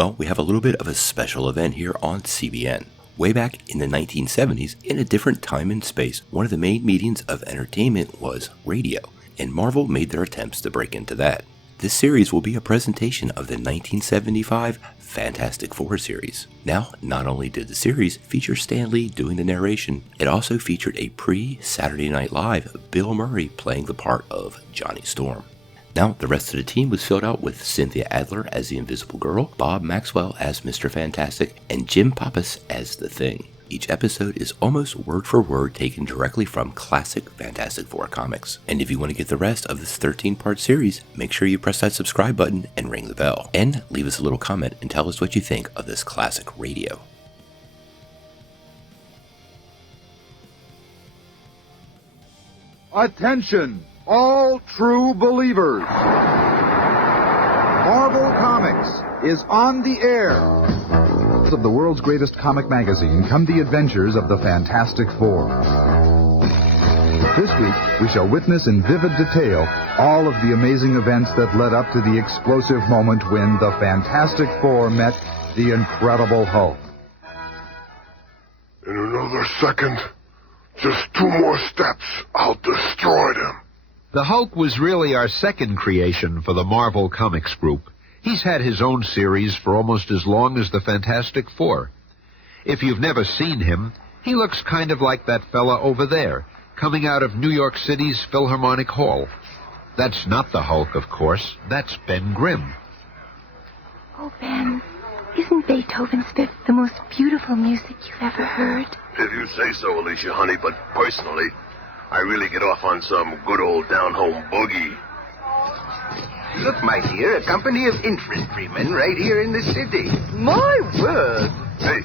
Well, we have a little bit of a special event here on CBN. Way back in the 1970s, in a different time and space, one of the main mediums of entertainment was radio, and Marvel made their attempts to break into that. This series will be a presentation of the 1975 Fantastic Four series. Now, not only did the series feature Stan Lee doing the narration, it also featured a pre-Saturday Night Live Bill Murray playing the part of Johnny Storm. Now, the rest of the team was filled out with Cynthia Adler as the Invisible Girl, Bob Maxwell as Mr. Fantastic, and Jim Pappas as the Thing. Each episode is almost word for word taken directly from classic Fantastic Four comics. And if you want to get the rest of this 13-part series, make sure you press that subscribe button and ring the bell. And leave us a little comment and tell us what you think of this classic radio. Attention, all true believers. Marvel Comics is on the air. Of the world's greatest comic magazine come the adventures of the Fantastic Four. This week, we shall witness in vivid detail all of the amazing events that led up to the explosive moment when the Fantastic Four met the Incredible Hulk. In another second, just 2 more steps, I'll destroy them. The Hulk was really our second creation for the Marvel Comics group. He's had his own series for almost as long as the Fantastic Four. If you've never seen him, he looks kind of like that fella over there, coming out of New York City's Philharmonic Hall. That's not the Hulk, of course. That's Ben Grimm. Oh, Ben, isn't Beethoven's Fifth the most beautiful music you've ever heard? If you say so, Alicia, honey, but personally, I really get off on some good old down-home boogie. Look, my dear, a company of infantrymen right here in the city. My word! Hey,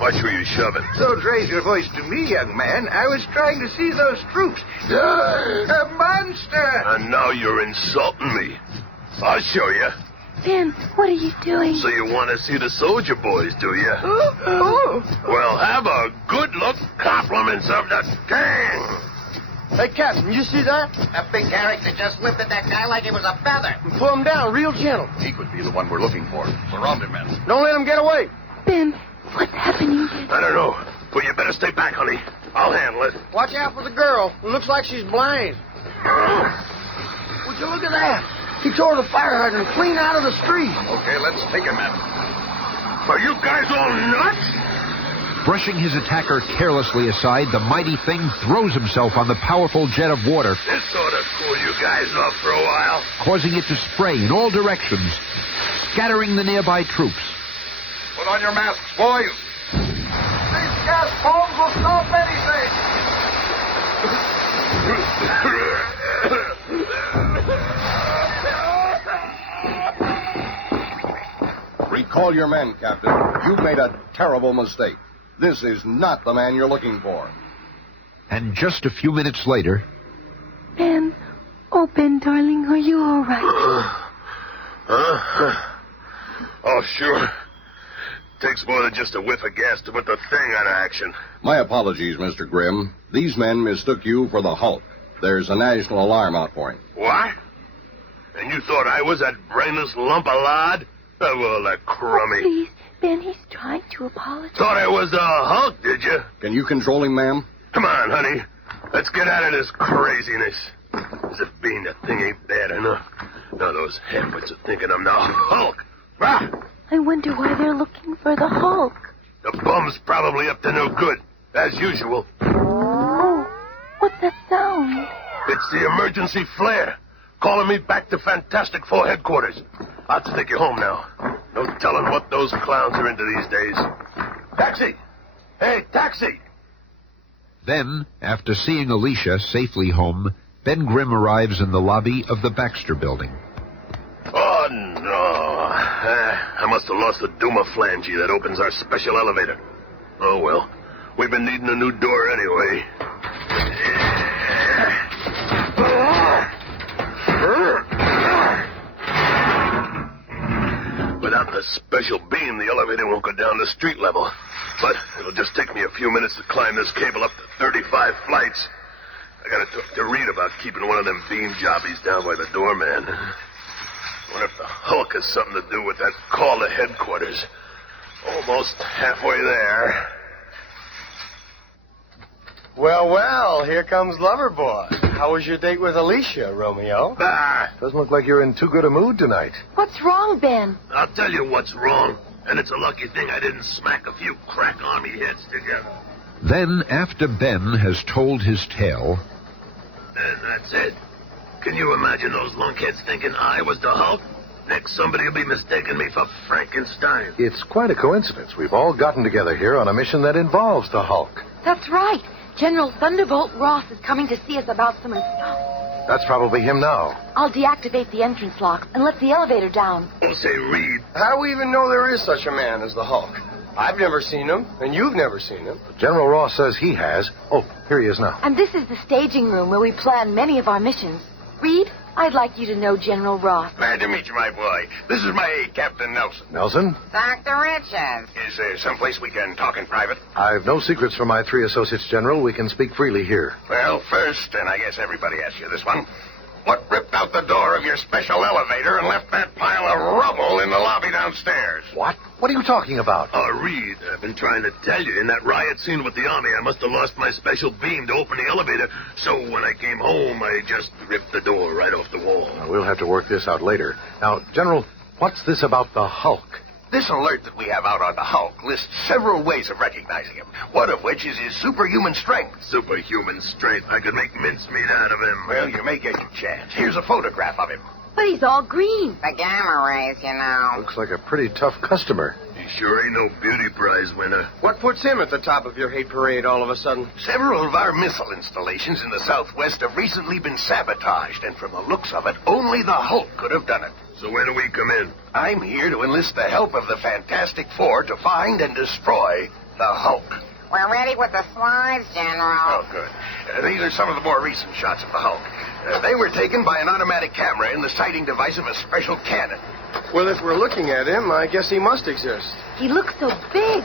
watch where you're shoving. Don't raise your voice to me, young man. I was trying to see those troops. A monster! And now you're insulting me. I'll show you. Ben, what are you doing? So you want to see the soldier boys, do you? Well, have a good look. Compliments of the gang. Hey, Captain, you see that? A big character just lifted that guy like it was a feather. Pull him down real gentle. He could be the one we're looking for. Surround him, men. Don't let him get away. Ben, what's happening? I don't know, but you better stay back, honey. I'll handle it. Watch out for the girl. It looks like she's blind. Would you look at that? He tore the fire hydrant clean out of the street. Okay, let's take him, men. Are you guys all nuts? Brushing his attacker carelessly aside, the mighty Thing throws himself on the powerful jet of water, This ought to cool you guys off for a while. causing it to spray in all directions, scattering the nearby troops. Put on your masks, boys. These gas bombs will stop anything. Recall your men, Captain. You've made a terrible mistake. This is not the man you're looking for. And just a few minutes later... Ben, oh, Ben, darling, are you all right? Oh, sure. Takes more than just a whiff of gas to put the Thing out of action. My apologies, Mr. Grimm. These men mistook you for the Hulk. There's a national alarm out for him. What? And you thought I was that brainless lump of lard? Oh, well, that crummy. Oh, please, Ben, he's trying to apologize. Thought I was the Hulk, did you? Can you control him, ma'am? Come on, honey. Let's get out of this craziness. As if being the Thing ain't bad enough. Now those halfwits are thinking I'm the Hulk. Ah! I wonder why they're looking for the Hulk. The bum's probably up to no good, as usual. Oh, what's that sound? It's the emergency flare. Calling me back to Fantastic Four headquarters. I'll have to take you home now. No telling what those clowns are into these days. Taxi! Hey, taxi! Then, after seeing Alicia safely home, Ben Grimm arrives in the lobby of the Baxter Building. Oh, no. I must have lost the Duma flange that opens our special elevator. Oh, well. We've been needing a new door anyway. Without the special beam, the elevator won't go down to street level. But it'll just take me a few minutes to climb this cable up to 35 flights. I gotta talk to Reed about keeping one of them beam jobbies down by the doorman. What if the Hulk has something to do with that call to headquarters. Almost halfway there. Well, here comes Loverboy. How was your date with Alicia, Romeo? Bah! Doesn't look like you're in too good a mood tonight. What's wrong, Ben? I'll tell you what's wrong. And it's a lucky thing I didn't smack a few crack army heads together. Then, after Ben has told his tale, And that's it. Can you imagine those lunkheads thinking I was the Hulk? Next, somebody will be mistaking me for Frankenstein. It's quite a coincidence. We've all gotten together here on a mission that involves the Hulk. That's right. General Thunderbolt Ross is coming to see us about some... That's probably him now. I'll deactivate the entrance lock and let the elevator down. Oh, say, Reed. How do we even know there is such a man as the Hulk? I've never seen him, and you've never seen him. General Ross says he has. Oh, here he is now. And this is the staging room where we plan many of our missions. Reed, I'd like you to know General Ross. Glad to meet you, my boy. This is my aide, Captain Nelson. Nelson? Dr. Richards. Is there someplace we can talk in private? I've no secrets from my 3 associates, General. We can speak freely here. Well, first, and I guess everybody asks you this one, what ripped out the door of your special elevator and left that pile of rubble in the lobby downstairs? What? What are you talking about? Reed, I've been trying to tell you, in that riot scene with the Army, I must have lost my special beam to open the elevator, so when I came home, I just ripped the door right off the wall. We'll have to work this out later. Now, General, what's this about the Hulk? This alert that we have out on the Hulk lists several ways of recognizing him, one of which is his superhuman strength. Superhuman strength. I could make mincemeat out of him. Well, you may get your chance. Here's a photograph of him. But he's all green. The gamma rays, you know. Looks like a pretty tough customer. He sure ain't no beauty prize winner. What puts him at the top of your hate parade all of a sudden? Several of our missile installations in the Southwest have recently been sabotaged, and from the looks of it, only the Hulk could have done it. So when do we come in? I'm here to enlist the help of the Fantastic Four to find and destroy the Hulk. We're ready with the slides, General. Oh, good. These are some of the more recent shots of the Hulk. They were taken by an automatic camera in the sighting device of a special cannon. Well, if we're looking at him, I guess he must exist. He looks so big.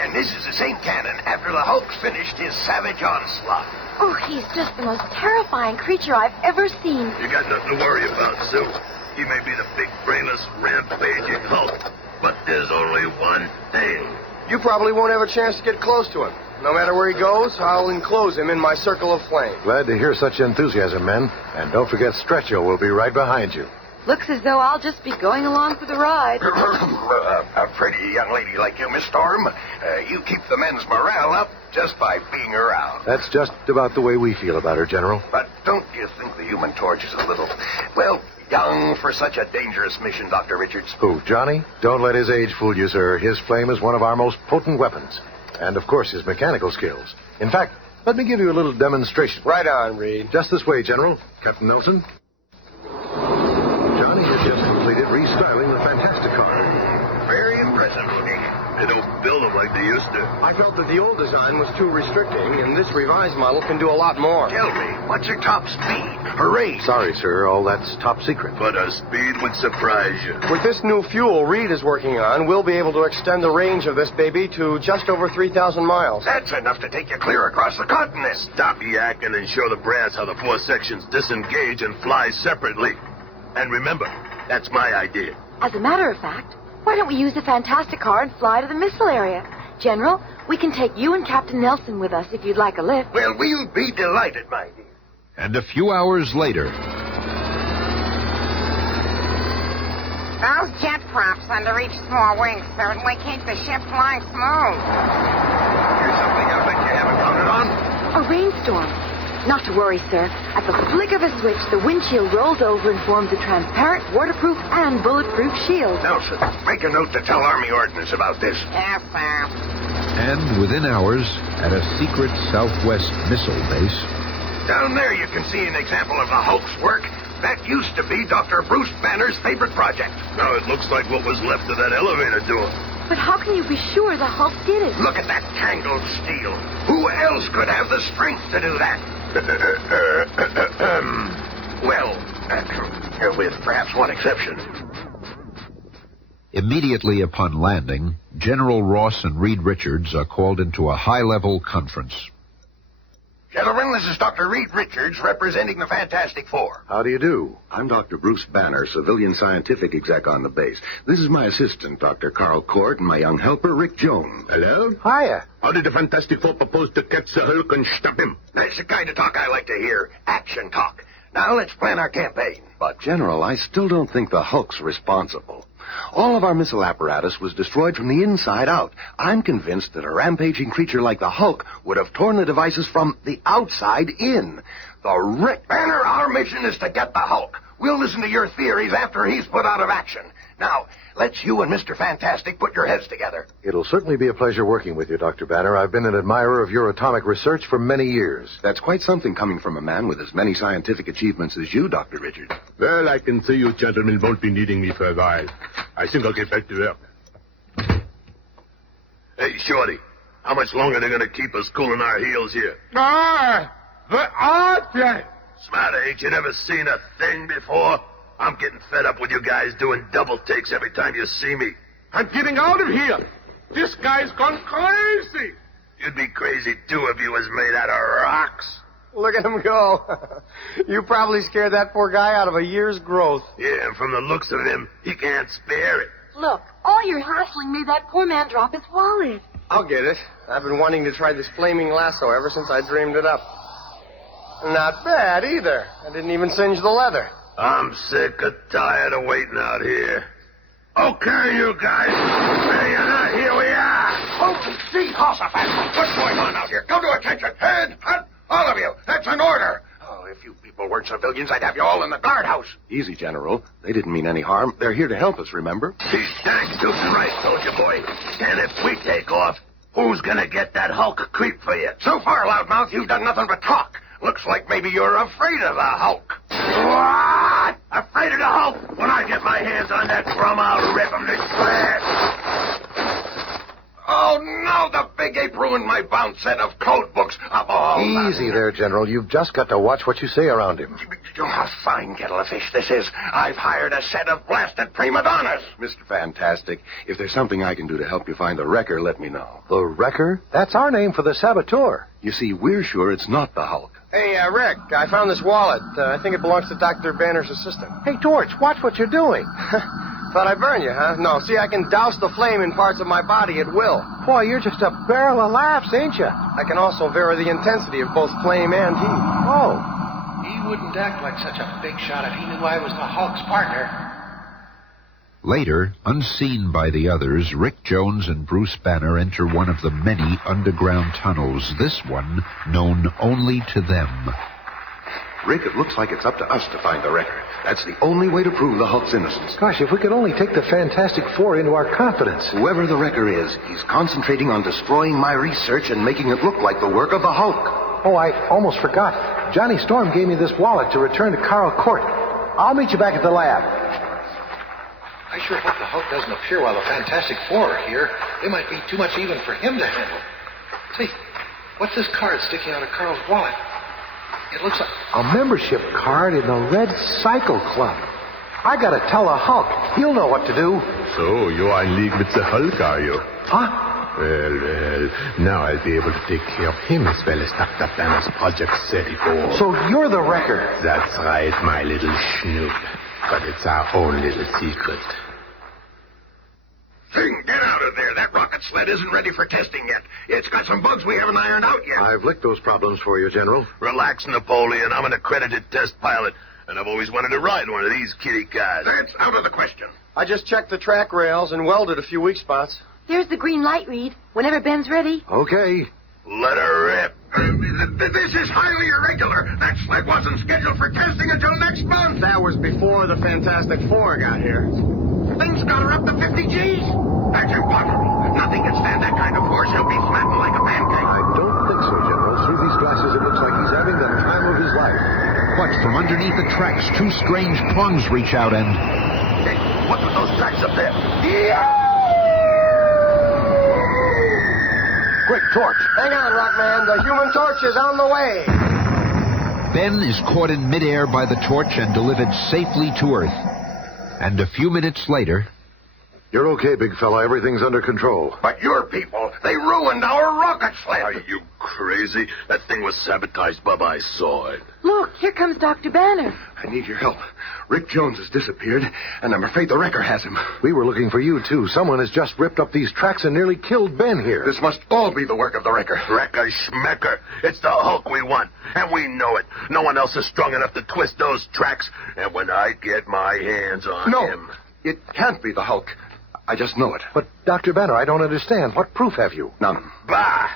And this is the same cannon after the Hulk finished his savage onslaught. Oh, he's just the most terrifying creature I've ever seen. You got nothing to worry about, Sue. He may be the big, brainless, rampaging Hulk, but there's only one thing. You probably won't have a chance to get close to him. No matter where he goes, I'll enclose him in my circle of flame. Glad to hear such enthusiasm, men. And don't forget Stretcho will be right behind you. Looks as though I'll just be going along for the ride. A pretty young lady like you, Miss Storm. You keep the men's morale up just by being around. That's just about the way we feel about her, General. But don't you think the Human Torch is a little, well, young for such a dangerous mission, Dr. Richards? Who, Johnny? Don't let his age fool you, sir. His flame is one of our most potent weapons. And, of course, his mechanical skills. In fact, let me give you a little demonstration. Right on, Reed. Just this way, General. Captain Nelson. Johnny has just completed restyling the Fantastic car. Very impressive, Mooney. They don't build them like they used to. I felt that the old design was too restricting, and this revised model can do a lot more. Tell me, what's your top speed? Hooray! Sorry, sir. All that's top secret. But our speed would surprise you. With this new fuel Reed is working on, we'll be able to extend the range of this baby to just over 3,000 miles. That's enough to take you clear across the continent. Stop yakking and show the brass how the 4 sections disengage and fly separately. And remember, that's my idea. As a matter of fact, why don't we use the Fantastic car and fly to the missile area? General, we can take you and Captain Nelson with us if you'd like a lift. Well, we'll be delighted, my dear. and a few hours later... Those jet props under each small wing certainly keep the ship flying smooth. Here's something I bet you haven't counted on. A rainstorm. Not to worry, sir. At the flick of a switch, the windshield rolls over and forms a transparent, waterproof, and bulletproof shield. Nelson, make a note to tell Army Ordnance about this. Yes, sir. And within hours, at a secret Southwest missile base... Down there you can see an example of the Hulk's work. That used to be Dr. Bruce Banner's favorite project. Now it looks like what was left of that elevator door. But how can you be sure the Hulk did it? Look at that tangled steel. Who else could have the strength to do that? With perhaps one exception. Immediately upon landing, General Ross and Reed Richards are called into a high-level conference. Gentlemen, this is Dr. Reed Richards representing the Fantastic Four. How do you do? I'm Dr. Bruce Banner, civilian scientific exec on the base. This is my assistant, Dr. Carl Court, and my young helper, Rick Jones. Hello? Hiya. How did the Fantastic Four propose to catch the Hulk and stop him? That's the kind of talk I like to hear. Action talk. Now let's plan our campaign. But, General, I still don't think the Hulk's responsible. All of our missile apparatus was destroyed from the inside out. I'm convinced that a rampaging creature like the Hulk would have torn the devices from the outside in. Rick Banner, our mission is to get the Hulk. We'll listen to your theories after he's put out of action. Now, let's you and Mr. Fantastic put your heads together. It'll certainly be a pleasure working with you, Dr. Banner. I've been an admirer of your atomic research for many years. That's quite something coming from a man with as many scientific achievements as you, Dr. Richards. Well, I can see you gentlemen won't be needing me for a while. I think I'll get back to work. Hey, Shorty, how much longer are they going to keep us cooling our heels here? Where are they? Smarter, ain't you never seen a thing before? I'm getting fed up with you guys doing double takes every time you see me. I'm getting out of here. This guy's gone crazy. You'd be crazy, two of you was made out of rocks. Look at him go. You probably scared that poor guy out of a year's growth. Yeah, and from the looks of him, he can't spare it. Look, all your hassling made that poor man drop his wallet. I'll get it. I've been wanting to try this flaming lasso ever since I dreamed it up. Not bad, either. I didn't even singe the leather. I'm sick of tired of waiting out here. Okay, you guys. Hey, here we are. Holy Jehoshaphat! What's going on out here? Come to attention. Head, all of you. That's an order. Oh, if you people weren't civilians, I'd have you all in the guardhouse. Easy, General. They didn't mean any harm. They're here to help us, remember? He's dang shooting right, soldier boy. And if we take off, who's gonna get that Hulk creep for you? So far, loudmouth, you've done nothing but talk. Looks like maybe you're afraid of the Hulk. What? Afraid of the Hulk? When I get my hands on that drum, I'll rip him to shreds. Oh, no, the big ape ruined my bound set of code books. Easy there, General. You've just got to watch what you say around him. Oh, a fine kettle of fish this is. I've hired a set of blasted prima donnas. Mr. Fantastic, if there's something I can do to help you find the wrecker, let me know. The Wrecker? That's our name for the saboteur. You see, we're sure it's not the Hulk. Hey, Rick, I found this wallet. I think it belongs to Dr. Banner's assistant. Hey, Torch, watch what you're doing. Thought I'd burn you, huh? No, see, I can douse the flame in parts of my body at will. Boy, you're just a barrel of laughs, ain't you? I can also vary the intensity of both flame and heat. Oh. He wouldn't act like such a big shot if he knew I was the Hulk's partner. Later, unseen by the others, Rick Jones and Bruce Banner enter one of the many underground tunnels, this one known only to them. Rick, it looks like it's up to us to find the wrecker. That's the only way to prove the Hulk's innocence. Gosh, if we could only take the Fantastic Four into our confidence. Whoever the wrecker is, he's concentrating on destroying my research and making it look like the work of the Hulk. Oh, I almost forgot. Johnny Storm gave me this wallet to return to Carl Court. I'll meet you back at the lab. I sure hope the Hulk doesn't appear while the Fantastic Four are here. They might be too much even for him to handle. Say, what's this card sticking out of Carl's wallet? It looks like a membership card in the Red Cycle Club. I gotta tell the Hulk. He'll know what to do. So, you are in league with the Hulk, are you? Huh? Well, now I'll be able to take care of him as well as Dr. Banner's Project 34. So you're the wrecker. That's right, my little snoop. But it's our own little secret. Thing, get out of there. That rocket sled isn't ready for testing yet. It's got some bugs we haven't ironed out yet. I've licked those problems for you, General. Relax, Napoleon. I'm an accredited test pilot, and I've always wanted to ride one of these kitty cars. That's out of the question. I just checked the track rails and welded a few weak spots. There's the green light, Reed. Whenever Ben's ready. Okay. Let her rip. This is highly irregular. That sled wasn't scheduled for testing until next month. That was before the Fantastic Four got here. Things got her up to 50 G's. That's impossible. Nothing can stand that kind of force. He'll be flattened like a pancake. I don't think so, General. Through these glasses, it looks like he's having the time of his life. But from underneath the tracks, two strange prongs reach out and... Hey, what are those tracks up there? Quick, Torch. Hang on, Rockman. The Human Torch is on the way. Ben is caught in midair by the torch and delivered safely to Earth. And a few minutes later... You're okay, big fella. Everything's under control. But your people, they ruined our rocket sled. Are you crazy? That thing was sabotaged, Bubba. I saw it. Look, here comes Dr. Banner. I need your help. Rick Jones has disappeared, and I'm afraid the wrecker has him. We were looking for you, too. Someone has just ripped up these tracks and nearly killed Ben here. This must all be the work of the wrecker. Wrecker schmecker. It's the Hulk we want, and we know it. No one else is strong enough to twist those tracks, and when I get my hands on him... It can't be the Hulk. I just know it. But, Dr. Banner, I don't understand. What proof have you? None. Bah!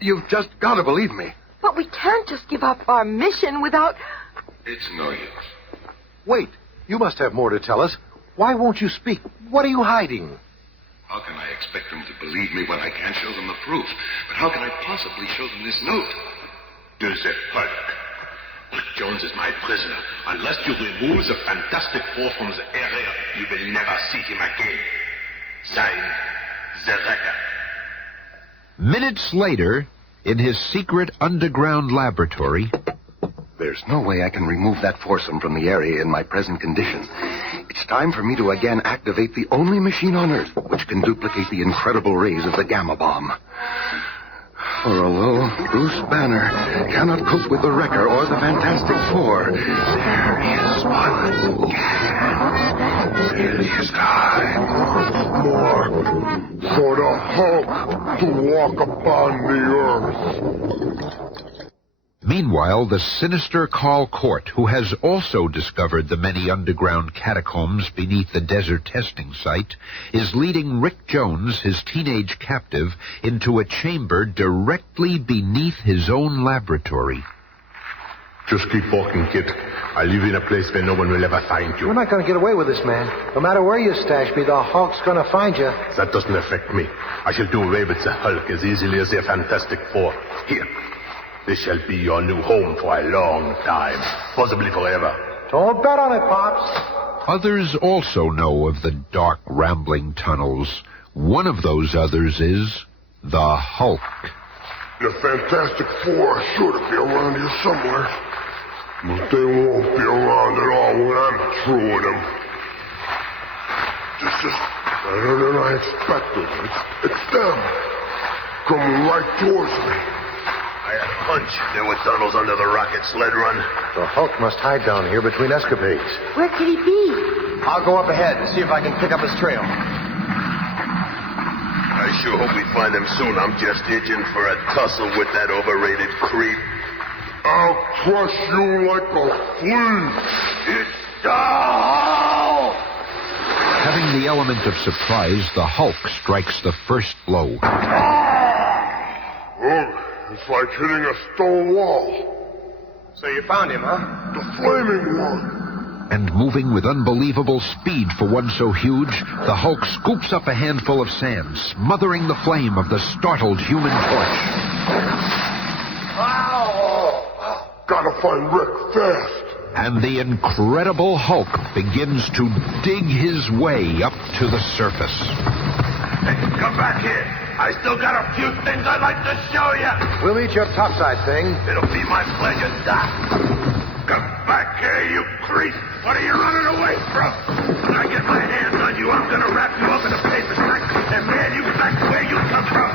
You've just got to believe me. But we can't just give up our mission without... It's no use. Wait. You must have more to tell us. Why won't you speak? What are you hiding? How can I expect them to believe me when I can't show them the proof? But how can I possibly show them this note? To the Hulk. Rick Jones is my prisoner. Unless you remove the Fantastic Four from the area, you will never see him again. Signed, the Wrecker. Minutes later, in his secret underground laboratory... There's no way I can remove that foursome from the area in my present condition. It's time for me to again activate the only machine on Earth which can duplicate the incredible rays of the gamma bomb. For although Bruce Banner cannot cope with the Wrecker or the Fantastic Four, there is one who can. It is time. More for the Hulk to walk upon the earth. Meanwhile, the sinister Carl Court, who has also discovered the many underground catacombs beneath the desert testing site, is leading Rick Jones, his teenage captive, into a chamber directly beneath his own laboratory. Just keep walking, kid. I live in a place where no one will ever find you. You're not going to get away with this, man. No matter where you stash me, the Hulk's going to find you. That doesn't affect me. I shall do away with the Hulk as easily as the Fantastic Four. Here. This shall be your new home for a long time, possibly forever. Don't bet on it, Pops. Others also know of the dark, rambling tunnels. One of those others is the Hulk. The Fantastic Four are sure to be around here somewhere. But they won't be around at all when I'm through with them. This is better than I expected. It's them. Coming right towards me. I had a hunch there were tunnels under the rocket sled run. The Hulk must hide down here between escapades. Where could he be? I'll go up ahead and see if I can pick up his trail. I sure hope we find him soon. I'm just itching for a tussle with that overrated creep. I'll crush you like a flea. It's the Hulk! Having the element of surprise, the Hulk strikes the first blow. Oh, it's like hitting a stone wall. So you found him, huh? The flaming one. And moving with unbelievable speed for one so huge, the Hulk scoops up a handful of sand, smothering the flame of the startled Human Torch. Gotta find Rick fast. And the incredible Hulk begins to dig his way up to the surface. Hey, come back here. I still got a few things I'd like to show you. We'll meet you up topside, thing. It'll be my pleasure, Doc. Come back here, you creep. What are you running away from? When I get my hands on you, I'm going to wrap you up in a paper sack and mail you back where you come from.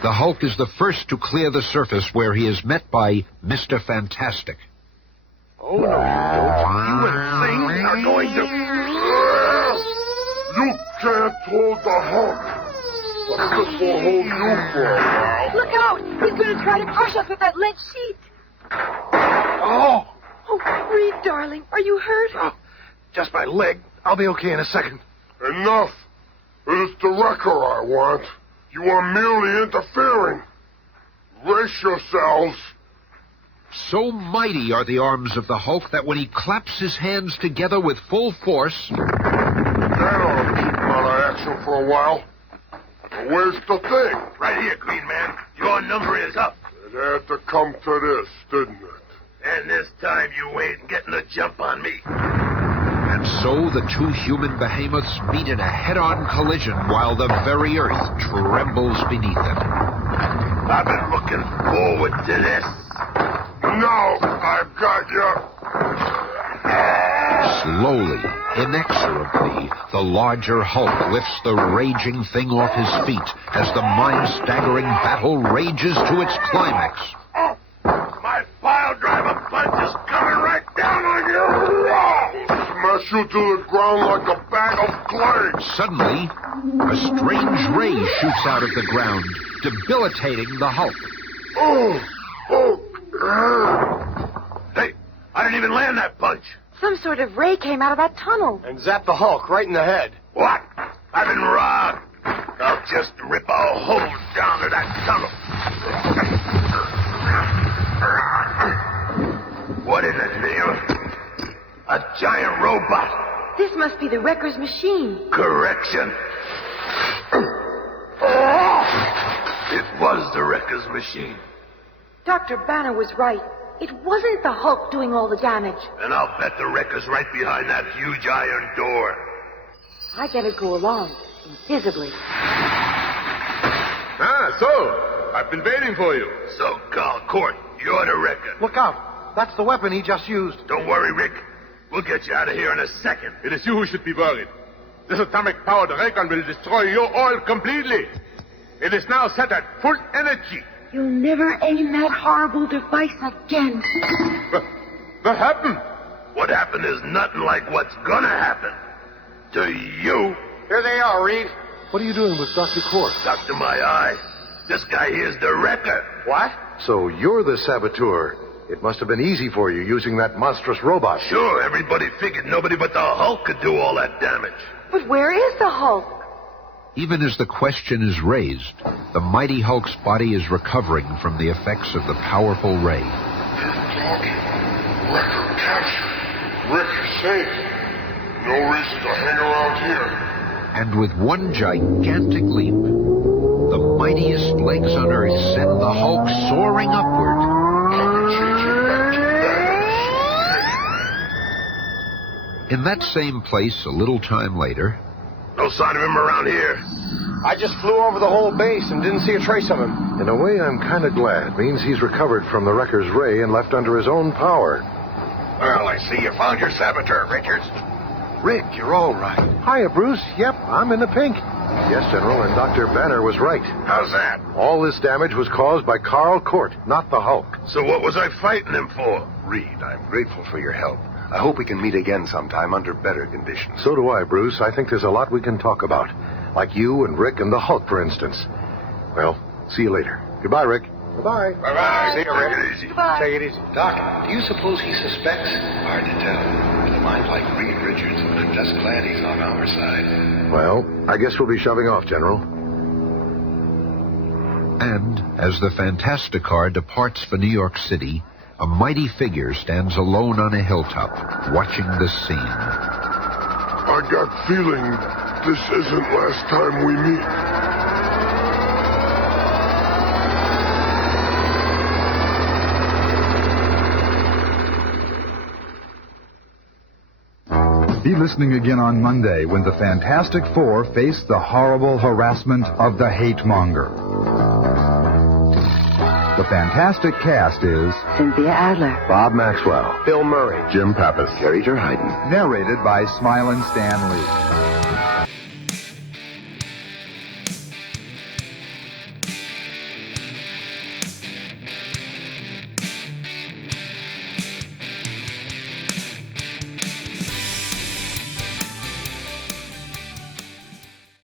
The Hulk is the first to clear the surface, where he is met by Mr. Fantastic. Oh, no, you don't. You and things are going to... You can't hold the Hulk. But this will hold you for a while. Look out! He's going to try to crush us with that lead sheet. Oh! Oh, breathe, darling. Are you hurt? Oh, just my leg. I'll be okay in a second. Enough. It's the Wrecker I want. You are merely interfering. Brace yourselves. So mighty are the arms of the Hulk that when he claps his hands together with full force... That ought to keep him out of action for a while. But where's the thing? Right here, Green Man. Your number is up. It had to come to this, didn't it? And this time you ain't getting a jump on me. And so the two human behemoths meet in a head-on collision while the very earth trembles beneath them. I've been looking forward to this. Now I've got you. Slowly, inexorably, the larger Hulk lifts the raging thing off his feet as the mind-staggering battle rages to its climax. My pile driver punch is coming right down on you! Smash you to the ground like a bag of clay! Suddenly, a strange ray shoots out of the ground, debilitating the Hulk. Hey, I didn't even land that punch. Some sort of ray came out of that tunnel. And zapped the Hulk right in the head. What? I've been robbed. I'll just rip a hole down to that tunnel. What is it, Neil? A giant robot. This must be the Wrecker's machine. Correction. It was the Wrecker's machine. Dr. Banner was right. It wasn't the Hulk doing all the damage. And I'll bet the Wrecker's right behind that huge iron door. I better go along, invisibly. So, I've been waiting for you. So, Carl Court, you're the Wrecker. Look out. That's the weapon he just used. Don't worry, Rick. We'll get you out of here in a second. It is you who should be worried. This atomic-powered ray gun will destroy you all completely. It is now set at full energy. You'll never aim that horrible device again. What happened? What happened is nothing like what's gonna happen. To you. Here they are, Reed. What are you doing with Dr. Court? Doctor My Eye. This guy here's the Wrecker. What? So you're the saboteur. It must have been easy for you using that monstrous robot. Sure, everybody figured nobody but the Hulk could do all that damage. But where is the Hulk? Even as the question is raised, the mighty Hulk's body is recovering from the effects of the powerful ray. Talking. Wrecker captured. Rick safe. No reason to hang around here. And with one gigantic leap, the mightiest legs on Earth send the Hulk soaring upward. In that same place, a little time later... No sign of him around here. I just flew over the whole base and didn't see a trace of him. In a way, I'm kind of glad. Means he's recovered from the Wrecker's ray and left under his own power. Well, I see you found your saboteur, Richards. Rick, you're all right. Hiya, Bruce. Yep, I'm in the pink. Yes, General, and Dr. Banner was right. How's that? All this damage was caused by Carl Court, not the Hulk. So what was I fighting him for? Reed, I'm grateful for your help. I hope we can meet again sometime under better conditions. So do I, Bruce. I think there's a lot we can talk about. Like you and Rick and the Hulk, for instance. Well, see you later. Goodbye, Rick. Goodbye. Bye-bye. See you, Rick. Take it easy. Goodbye. Take it easy. Doc, do you suppose he suspects? Hard to tell. With a mind like Reed Richards, I'm just glad he's on our side. Well, I guess we'll be shoving off, General. And as the Fantasticar departs for New York City, a mighty figure stands alone on a hilltop, watching the scene. I got feeling this isn't last time we meet. Be listening again on Monday when the Fantastic Four face the horrible harassment of the hate monger. The fantastic cast is Cynthia Adler, Bob Maxwell, Bill Murray, Jim Pappas, Jerry Terheiden. narrated by Smilin' Stan Lee.